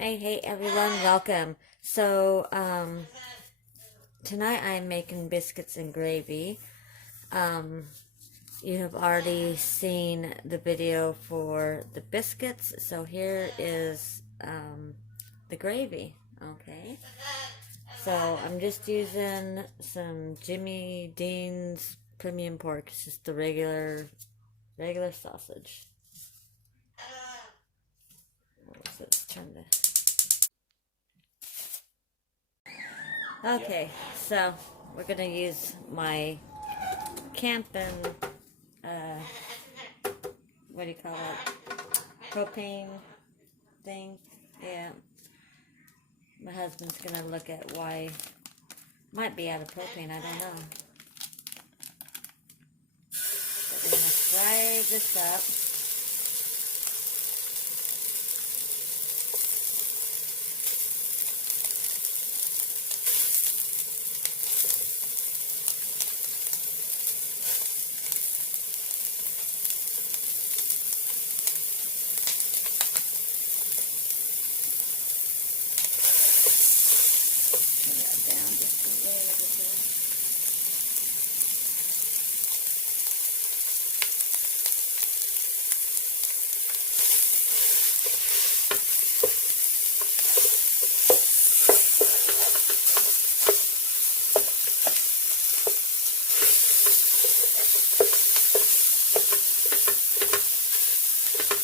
Hey everyone, welcome. Tonight I'm making biscuits and gravy. Um, you have already seen the video for the biscuits, so here is the gravy. Okay, so I'm just using some Jimmy Dean's premium pork. It's just the regular sausage. Let's turn this. Okay, so we're gonna use my camping, what do you call it? Propane thing. Yeah. My husband's gonna look at why. Might be out of propane, I don't know. But we're gonna fry this up. Turn that down just a little bit.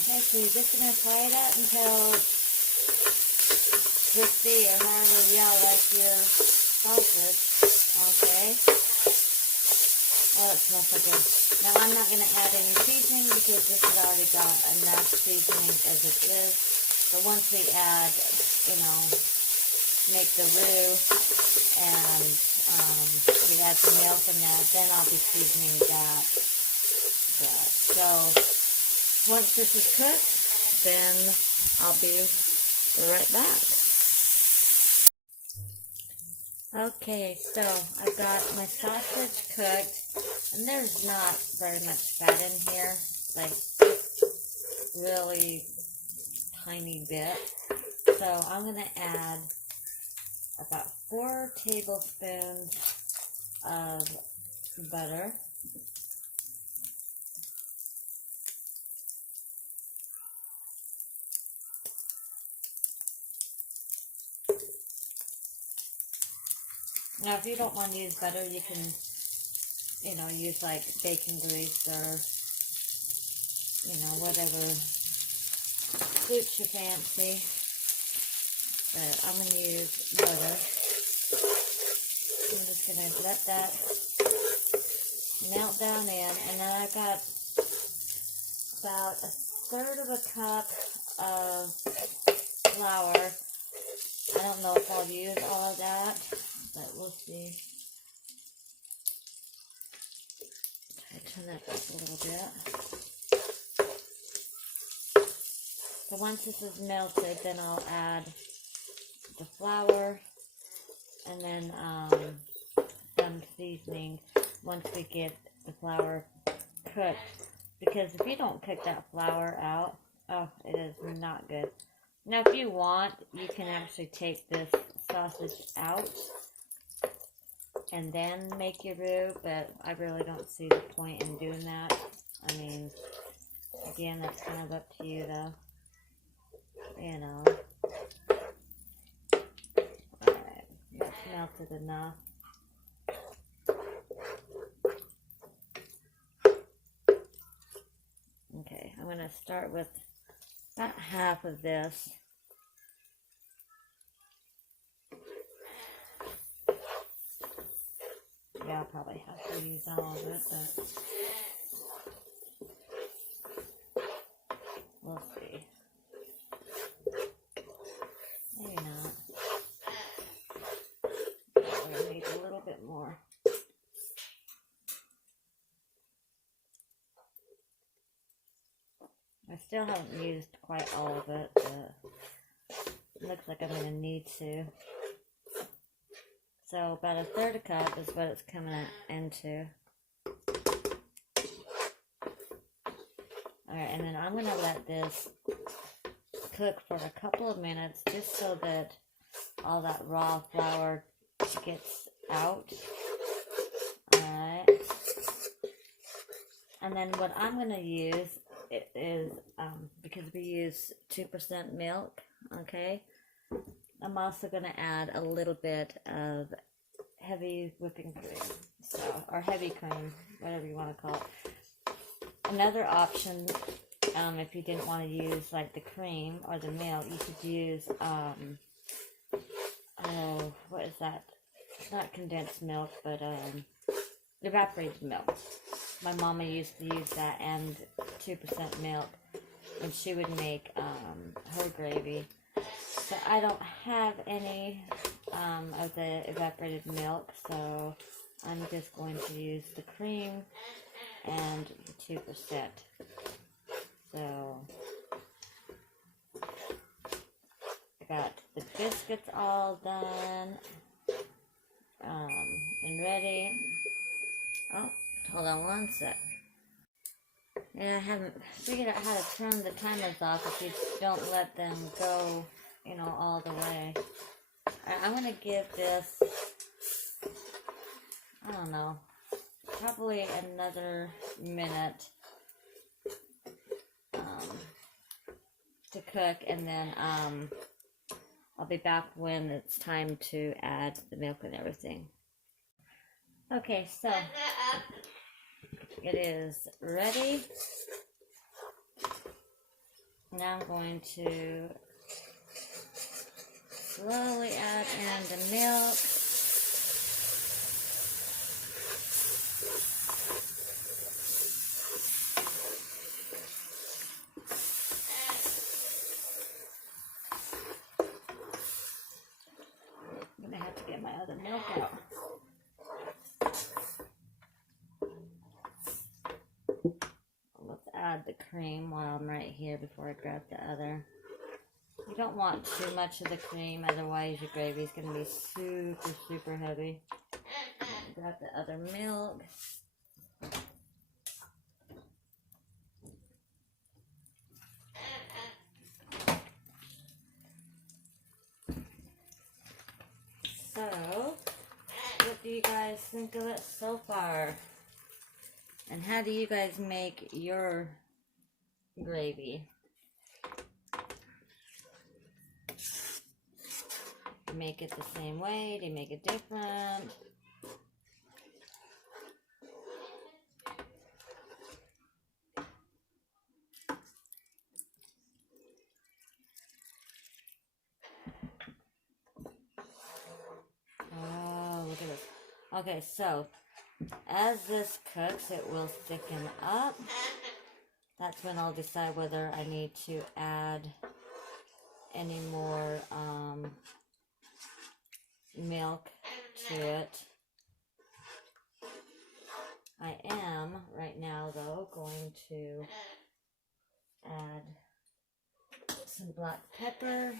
Okay, so you're just gonna fry it up until crispy or however y'all like your sausage. Okay. Oh, it smells so good. Now I'm not going to add any seasoning because this has already got enough seasoning as it is. But once we add, make the roux and we add some milk in that, then I'll be seasoning that. So once this is cooked, then I'll be right back. Okay, so I've got my sausage cooked, and there's not very much fat in here, like really tiny bit. So I'm going to add about 4 tablespoons of butter. Now, if you don't want to use butter, you can, use like bacon grease or, whatever suits your fancy. But I'm going to use butter. I'm just going to let that melt down in. And then I got about 1/3 of a cup of flour. I don't know if I'll use all of that, but we'll see. Try to turn that up a little bit. So once this is melted, then I'll add the flour and then some seasoning once we get the flour cooked. Because if you don't cook that flour out, oh, it is not good. Now, if you want, you can actually take this sausage out and then make your roux, but I really don't see the point in doing that. I mean, again, that's kind of up to you, though. Alright, that's melted enough. Okay, I'm going to start with about half of this. Yeah, I'll probably have to use all of it, but we'll see. Maybe not. We're going to need a little bit more. I still haven't used quite all of it, but it looks like I'm going to need to. So about 1/3 a cup is what it's coming into. Alright, and then I'm going to let this cook for a couple of minutes just so that all that raw flour gets out. Alright. And then what I'm going to use is, because we use 2% milk, okay, I'm also going to add a little bit of heavy whipping cream, or heavy cream, whatever you want to call it. Another option, if you didn't want to use like the cream or the milk, you could use, oh, what is that? Not condensed milk, but evaporated milk. My mama used to use that and 2% milk when she would make her gravy. So I don't have any of the evaporated milk, so I'm just going to use the cream and the 2%. So I got the biscuits all done and ready. Oh, hold on one sec. Yeah, I haven't figured out how to turn the timers off if you don't let them go, you know, all the way. I'm going to give this, I don't know, probably another minute to cook, and then I'll be back when it's time to add the milk and everything. Okay, so it is ready. Now I'm going to slowly add in the milk. I'm gonna have to get my other milk out. Let's add the cream while I'm right here before I grab the other. You don't want too much of the cream, otherwise your gravy is going to be super, super heavy. Grab the other milk. So, what do you guys think of it so far? And how do you guys make your gravy? Do you make it the same way? Do you make it different? Oh, look at this. Okay, so as this cooks, it will thicken up. That's when I'll decide whether I need to add any more milk to it. I am right now though going to add some black pepper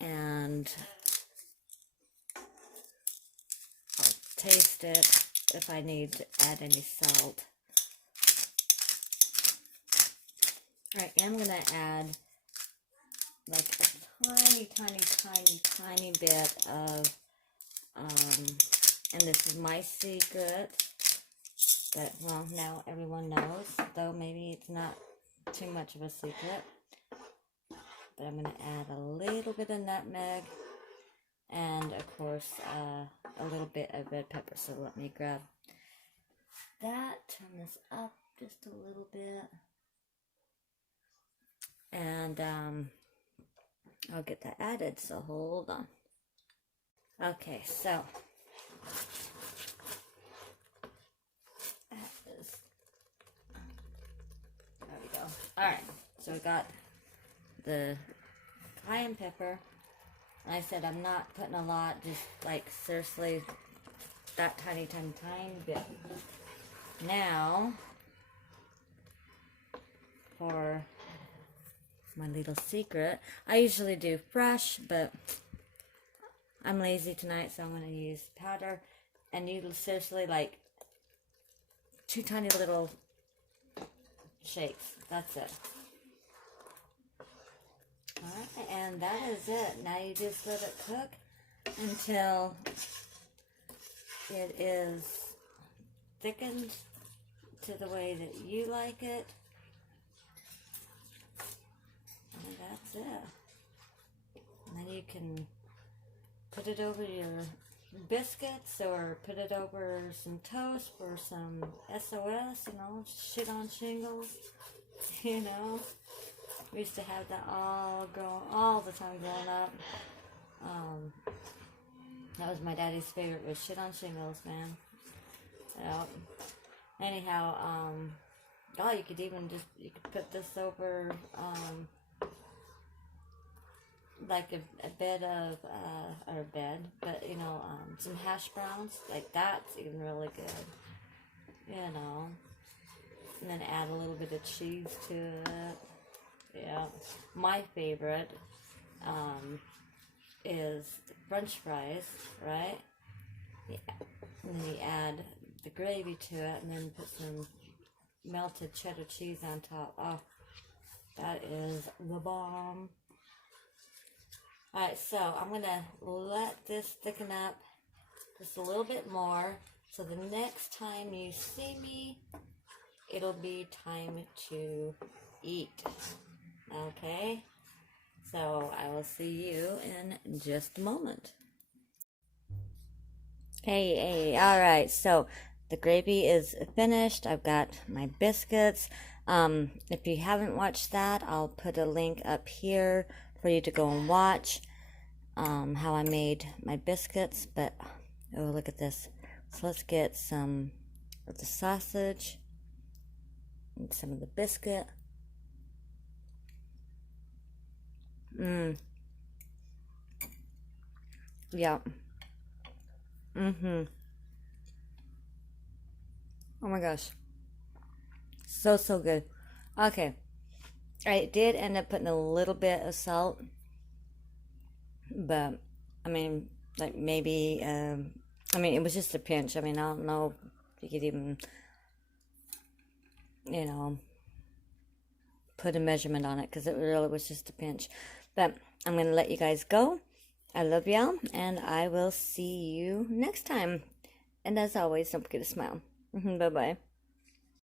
and I'll taste it if I need to add any salt. Alright, I'm gonna add like a tiny bit of, and this is my secret, but, well, now everyone knows, though maybe it's not too much of a secret, but I'm going to add a little bit of nutmeg, and, of course, a little bit of red pepper, so let me grab that, turn this up just a little bit, and, I'll get that added, so hold on. Okay, so there we go. Alright, so I got the cayenne pepper. I said I'm not putting a lot, just like seriously that tiny bit. Now, for my little secret, I usually do fresh, but I'm lazy tonight, so I'm going to use powder, and you seriously like 2 tiny little shakes. That's it. And that is it. Now you just let it cook until it is thickened to the way that you like it. And that's it. And then you can put it over your biscuits or put it over some toast for some SOS, shit on shingles, We used to have that all the time growing up. That was my daddy's favorite, was shit on shingles, man. Yeah. Anyhow, you could even you could put this over, like a bed of, but some hash browns, like that's even really good, and then add a little bit of cheese to it. Yeah, my favorite, is the French fries, right? Yeah. And then you add the gravy to it, and then put some melted cheddar cheese on top. Oh, that is the bomb. Alright, so I'm going to let this thicken up just a little bit more. So the next time you see me, it'll be time to eat. Okay? So I will see you in just a moment. Hey, alright, so the gravy is finished. I've got my biscuits. If you haven't watched that, I'll put a link up here for you to go and watch how I made my biscuits. But oh, look at this. So let's get some of the sausage and some of the biscuit. Yeah. Oh my gosh, so good. Okay, I did end up putting a little bit of salt, but I mean, like maybe, it was just a pinch. I mean, I don't know if you could even, put a measurement on it, because it really was just a pinch. But I'm going to let you guys go. I love y'all, and I will see you next time. And as always, don't forget to smile. Bye-bye.